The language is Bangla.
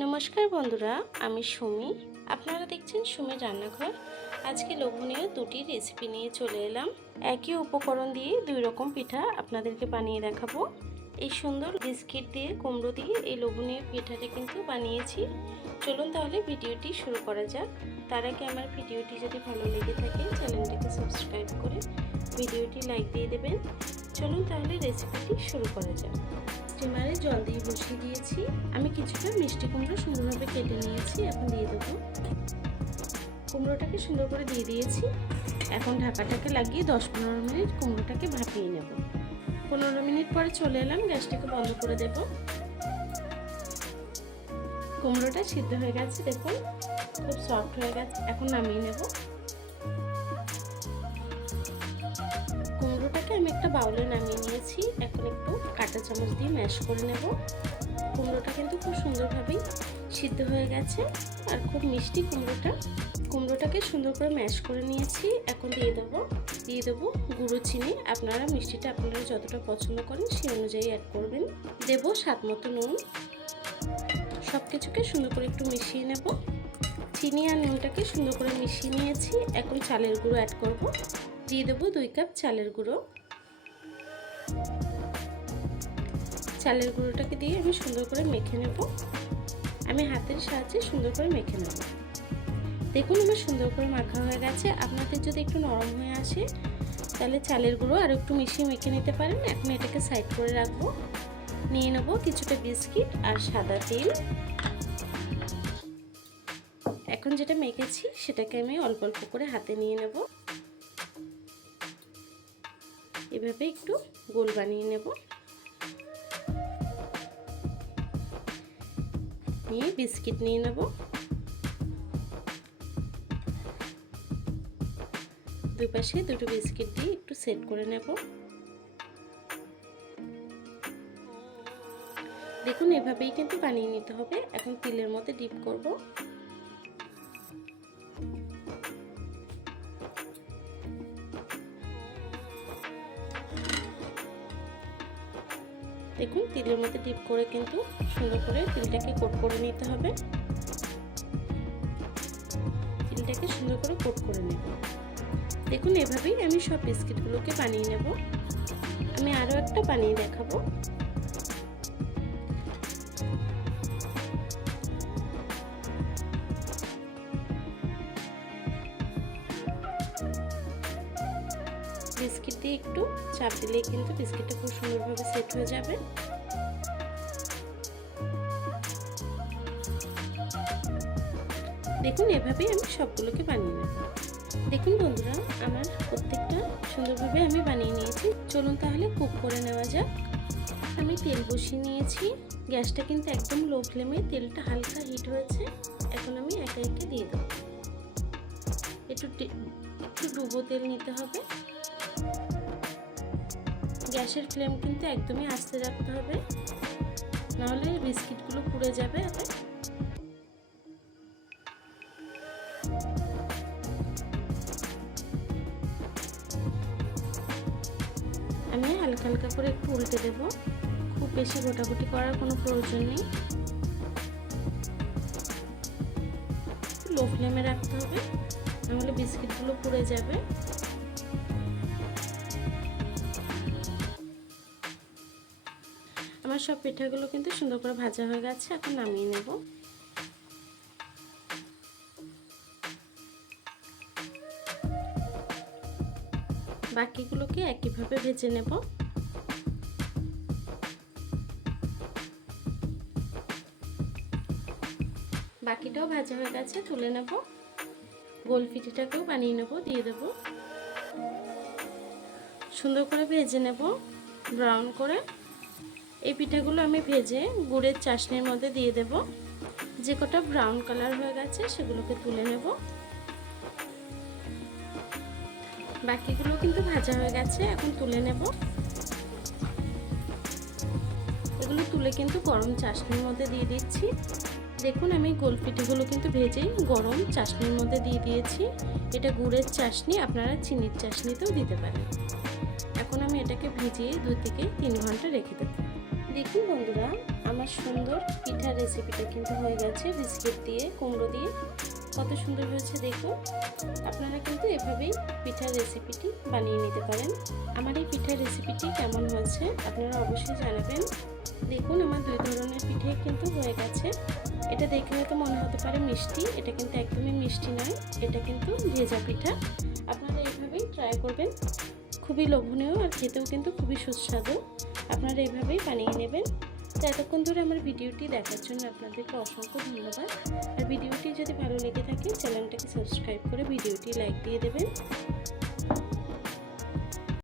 নমস্কার বন্ধুরা, আমি সুমি। আপনারা দেখছেন সুমি রান্নাঘর। আজকে লোভনীয় দুটি রেসিপি নিয়ে চলে এলাম। একই উপকরণ দিয়ে দুই রকম পিঠা আপনাদেরকে বানিয়ে দেখাবো। এই সুন্দর বিস্কিট দিয়ে কুমড়ো দিয়ে এই লোভনীয় পিঠাটি কিন্তু বানিয়েছি। চলুন তাহলে ভিডিওটি শুরু করা যাক। তার আগে আমার ভিডিওটি যদি ভালো লেগে থাকে, চ্যানেলটিকে সাবস্ক্রাইব করে ভিডিওটি লাইক দিয়ে দেবেন। চলুন তাহলে রেসিপিটি শুরু করা যাক। স্টিমারে জল দিয়ে বসিয়ে দিয়েছি। আমি কিছুটা মিষ্টি কুমড়ো সুন্দরভাবে কেটে নিয়েছি, এখন দিয়ে দেবো। কুমড়োটাকে সুন্দর করে দিয়ে দিয়েছি। এখন ঢাকাটাকে লাগিয়ে দশ পনেরো মিনিট কুমড়োটাকে ভাপিয়ে নেব। পনেরো মিনিট পরে চলে এলাম গ্যাসটাকে বন্ধ করে দেব। কুমড়োটা সিদ্ধ হয়ে গেছে, দেখুন, খুব সফট হয়ে গেছে, এখন নামিয়ে নেব। কুমড়োটাকে আমি একটা বাউলে নামিয়ে নিয়েছি। এখন একটু কাঁটা চামচ দিয়ে ম্যাশ করে নেব। কুমড়োটা কিন্তু খুব সুন্দরভাবেই সিদ্ধ হয়ে গেছে। আর খুব মিষ্টি কুমড়োটা। কুমড়োটাকে সুন্দর করে ম্যাশ করে নিয়েছি। এখন দিয়ে দেবো দিয়ে দেবো গুঁড়ো চিনি। আপনারা মিষ্টিটা আপনারা যতটা পছন্দ করেন সেই অনুযায়ী অ্যাড করবেন। দেবো স্বাদ মতো নুন। সব কিছুকে সুন্দর করে একটু মিশিয়ে নেব। চিনি আর নুনটাকে সুন্দর করে মিশিয়ে নিয়েছি। এখন চালের গুঁড়ো অ্যাড করব। দিয়ে দেবো দুই কাপ চালের গুঁড়ো। চালের গুঁড়োটাকে দিয়ে আমি সুন্দর করে মেখে নেব। আমি হাতের সাহায্যে সুন্দর করে মেখে নেব। দেখুন আমার সুন্দর করে মাখা হয়ে গেছে। আপনাদের যদি একটু নরম হয়ে আসে, তাহলে চালের গুঁড়ো আর একটু মিশিয়ে মেখে নিতে পারেন। এখন এটাকে সাইড করে রাখব। নিয়ে নেব কিছুটা বিস্কিট আর সাদা তেল। এখন যেটা মেখেছি, সেটাকে আমি অল্প অল্প করে হাতে নিয়ে নেব। এভাবে একটু গোল বানিয়ে নেব। নিয়ে বিস্কিট নিয়ে নেব। দুই পাশে দুটো বিস্কিট দিয়ে একটু সেট করে নেব। দেখুন, এভাবেই কিন্তু বানিয়ে নিতে হবে। এখন তিলের মধ্যে ডিপ করব। দেখুন, তিলের মধ্যে ডিপ করে কিন্তু সুন্দর করে তিলটাকে কোট করে নিতে হবে। তিলটাকে সুন্দর করে কোট করে নেব। দেখুন, এভাবেই আমি সব বিস্কিটগুলোকে বানিয়ে নেব। আমি আরও একটা বানিয়ে দেখাবো। বিস্কিট দিয়ে একটু চাপ দিলেই কিন্তু বিস্কিটটা খুব সুন্দরভাবে সেট হয়ে যাবে। দেখুন, এভাবেই আমি সবগুলোকে বানিয়ে নেব। দেখুন বন্ধুরা, আমার প্রত্যেকটা সুন্দরভাবে আমি বানিয়ে নিয়েছি। চলুন তাহলে কুক করে নেওয়া যাক। আমি তেল বসিয়ে নিয়েছি। গ্যাসটা কিন্তু একদম লো ফ্লেমে তেলটা হালকা হিট হয়েছে। এখন আমি একে একে দিয়ে দেবো। একটু একটু ডুবো তেল নিতে হবে। গ্যাসের ফ্লেম কিন্তু একদমই আস্তে রাখতে হবে। নাহলে বিস্কিটগুলো পুড়ে যাবে এতে আমি হালকা হালকা করে একটু উল্টে দেব। খুব বেশি গোটাগুটি করার কোনো প্রয়োজন নেই। লো ফ্লেমে রাখতে হবে, নাহলে বিস্কিটগুলো পুড়ে যাবে। আমার সব পিঠাগুলো কিন্তু সুন্দর করে ভাজা হয়ে গেছে, এখন নামিয়ে নেব। বাকিগুলোকে একইভাবে ভেজে নেব। বাকিটাও ভাজা হয়ে গেছে, তুলে নেব। গোল পিঠিটাকেও বানিয়ে নেব, দিয়ে দেব। সুন্দর করে ভেজে নেব, ব্রাউন করে। এই পিঠাগুলো আমি ভেজে গুড়ের চাশনির মধ্যে দিয়ে দেব। যে কটা ব্রাউন কালার হয়ে গেছে সেগুলোকে তুলে নেব। বাকিগুলো কিন্তু ভাজা হয়ে গেছে, এখন তুলে নেব। এগুলো তুলে কিন্তু গরম চাশনির মধ্যে দিয়ে দিচ্ছি। দেখুন, আমি গোল পিঠেগুলো কিন্তু ভেজেই গরম চাশনির মধ্যে দিয়ে দিয়েছি। এটা গুড়ের চাশনি, আপনারা চিনির চাশনিতেও দিতে পারেন। এখন আমি এটাকে ভিজিয়ে দু থেকে তিন ঘণ্টা রেখে দেবো। দেখুন বন্ধুরা, আমার সুন্দর পিঠার রেসিপিটা কিন্তু হয়ে গেছে, বিস্কিট দিয়ে, কুমড়ো দিয়ে। কত সুন্দর হয়েছে দেখুন আপনারা কিন্তু এভাবেই পিঠার রেসিপিটি বানিয়ে নিতে পারেন। আমার এই পিঠার রেসিপিটি কেমন হয়েছে আপনারা অবশ্যই জানাবেন। দেখুন, আমার দুই ধরনের পিঠে কিন্তু হয়ে গেছে। এটা দেখে হয়তো মনে হতে পারে মিষ্টি, এটা কিন্তু একদমই মিষ্টি নয়, এটা কিন্তু ভেজা পিঠা। আপনারা এইভাবেই ট্রাই করবেন। খুবই লোভনীয় আর খেতেও কিন্তু খুবই সুস্বাদু। আপনারা এভাবেই বানিয়ে নেবেন। তো এতক্ষণ ধরে আমার ভিডিওটি দেখার জন্য আপনাদেরকে অসংখ্য ধন্যবাদ। আর ভিডিওটি যদি ভালো লেগে থাকে, চ্যানেলটাকে সাবস্ক্রাইব করে ভিডিওটি লাইক দিয়ে দেবেন।